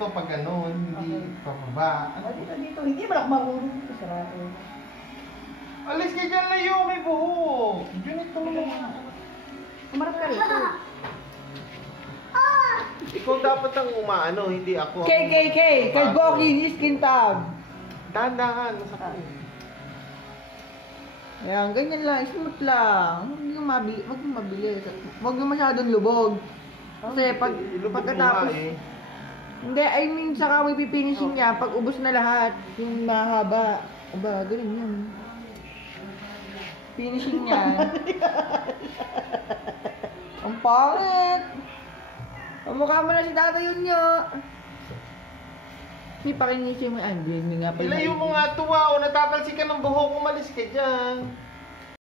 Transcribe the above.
sakto pag ganun, hindi pababa. Dito. Hindi mo lang marunong dito sa rato. Alis ka dyan, layo, may buhok. Ganito naman. Umarap ka rito. Ikaw dapat ang umaano, hindi ako. Kay Boki, skin tab. Dahan-dahan, masakit. Ayan, ganyan lang, smooth lang. Huwag yung mabilis. Huwag yung masyadong lubog. Kasi pagkatapos, hindi, I mean, saka may pipinishing niya, pag ubos na lahat, yung mahaba. Aba, ganun yun. Finishing niya. Ang pangit! Pamukha mo na si Tata yun nyo. May pakinisip mo, hindi nga pala. Ilayo mo nga tuwa o natatalsi ka ng buhok, umalis ka dyan.